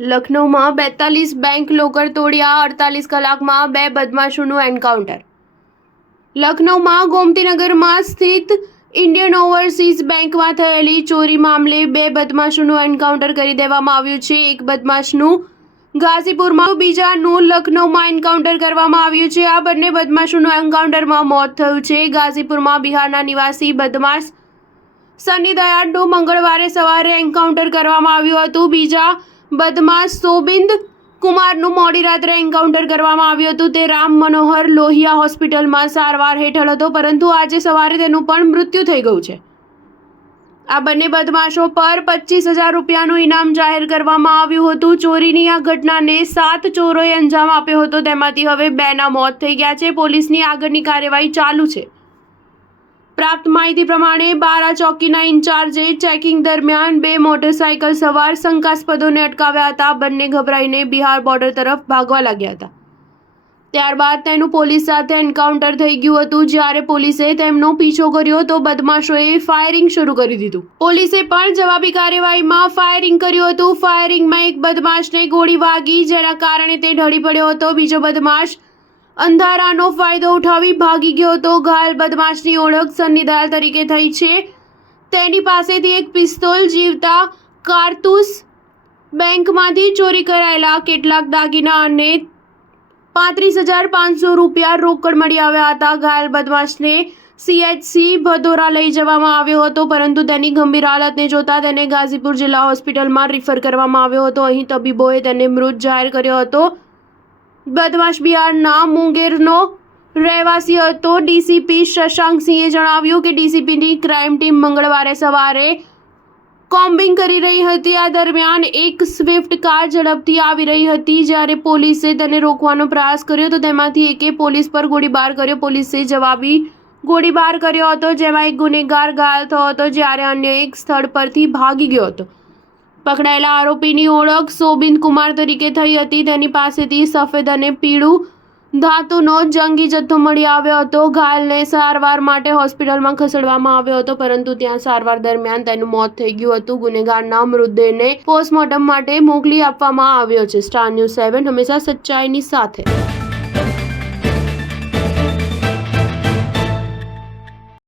લખનૌમાં 42 bank locker તોડ્યા, 48 કલાકમાં 2 બદમાશોનું encounter. લખનૌમાં ગોમતીનગરમાં સ્થિત ઇન્ડિયન ઓવરસીઝ બેંકમાં થયેલી ચોરી મામલે 2 બદમાશોનું એન્કાઉન્ટર કરી દેવામાં આવ્યું છે. એક બદમાશનું ગાઝીપુરમાં, બીજાનું લખનૌમાં એન્કાઉન્ટર કરવામાં આવ્યું છે. આ બંને બદમાશોનું એન્કાઉન્ટરમાં મોત થયું છે. ગાઝીપુરમાં બિહારના નિવાસી બદમાશ સની દયાળનું મંગળવારે સવારે એન્કાઉન્ટર કરવામાં આવ્યું હતું. બીજા બદમાશ સોબિંદ કુમારનું મોડી રાત્રે એન્કાઉન્ટર કરવામાં આવ્યું હતું. તે રામ મનોહર લોહિયા હોસ્પિટલમાં સારવાર હેઠળ હતો, પરંતુ આજે સવારે તેનું પણ મૃત્યુ થઈ ગયું છે. આ બંને બદમાશો પર 25,000 રૂપિયાનું ઇનામ જાહેર કરવામાં આવ્યું હતું. ચોરીની આ ઘટનાને 7 ચોરોએ અંજામ આપ્યો હતો. તેમાંથી હવે 2ના મોત થઈ ગયા છે. પોલીસની આગળની કાર્યવાહી ચાલુ છે. પ્રાપ્ત માહિતી પ્રમાણે બારા ચોકીના ઇન્ચાર્જે ચેકિંગ દરમિયાન 2 મોટરસાયકલ સવાર શંકાસ્પદોને અટકાવ્યા હતા. બંને ગભરાઈને બિહાર બોર્ડર તરફ ભાગવા લાગ્યા હતા. ત્યારબાદ તેનું પોલીસ સાથે એન્કાઉન્ટર થઈ ગયું હતું. જ્યારે પોલીસે તેમનો પીછો કર્યો તો બદમાશોએ ફાયરિંગ શરૂ કરી દીધું. પોલીસે પણ જવાબી કાર્યવાહીમાં ફાયરિંગ કર્યું હતું. ફાયરિંગમાં એક બદમાશને ગોળી વાગી, જેના કારણે તે ઢળી પડ્યો હતો. બીજો બદમાશ અંધારાનો ફાયદો ઉઠાવી ભાગી ગયો હતો. ઘાયલ બદમાશની ઓળખ સની દયાળ તરીકે થઈ છે. તેની પાસેથી એક પિસ્તોલ, જીવતા કારતૂસ, બેંકમાંથી ચોરી કરાયેલા કેટલાક દાગીના અને 35,500 રૂપિયા રોકડ મળી આવ્યા હતા. ઘાયલ બદમાશને CHC ભદોરા લઈ જવામાં આવ્યો હતો, પરંતુ તેની ગંભીર હાલતને જોતા તેને ગાઝીપુર જિલ્લા હોસ્પિટલમાં રિફર કરવામાં આવ્યો હતો. અહીં તબીબોએ તેને મૃત જાહેર કર્યો હતો. બદમાશ બિહારના મુંગેરનો રહેવાસી હતો. ડીસીપી શશાંકસિંહે જણાવ્યું કે ડીસીપીની ક્રાઇમ ટીમ મંગળવારે સવારે કોમ્બિંગ કરી રહી હતી. આ દરમિયાન એક સ્વિફ્ટ કાર ઝડપથી આવી રહી હતી. જ્યારે પોલીસે તેને રોકવાનો પ્રયાસ કર્યો તો તેમાંથી એકે પોલીસ પર ગોળીબાર કર્યો. પોલીસે જવાબી ગોળીબાર કર્યો હતો, જેમાં એક ગુનેગાર ઘાયલ થયો હતો, જ્યારે અન્ય એક સ્થળ પરથી ભાગી ગયો હતો. પકડાયેલા આરોપીની ઓળખ સોબિંદ કુમાર તરીકે થઈ હતી. તેની પાસેથી સફેદ અને પીળું ધાતુનો જંગી જથ્થો મળી આવ્યો હતો. ઘાયલને સારવાર માટે હોસ્પિટલમાં ખસેડવામાં આવ્યો હતો, પરંતુ ત્યાં સારવાર દરમિયાન તેનું મોત થઈ ગયું હતું. ગુનેગારના મૃતદેહને પોસ્ટમોર્ટમ માટે મોકલી આપવામાં આવ્યો છે. સ્ટાર ન્યૂઝ 7 હંમેશા સચ્ચાઈની સાથે.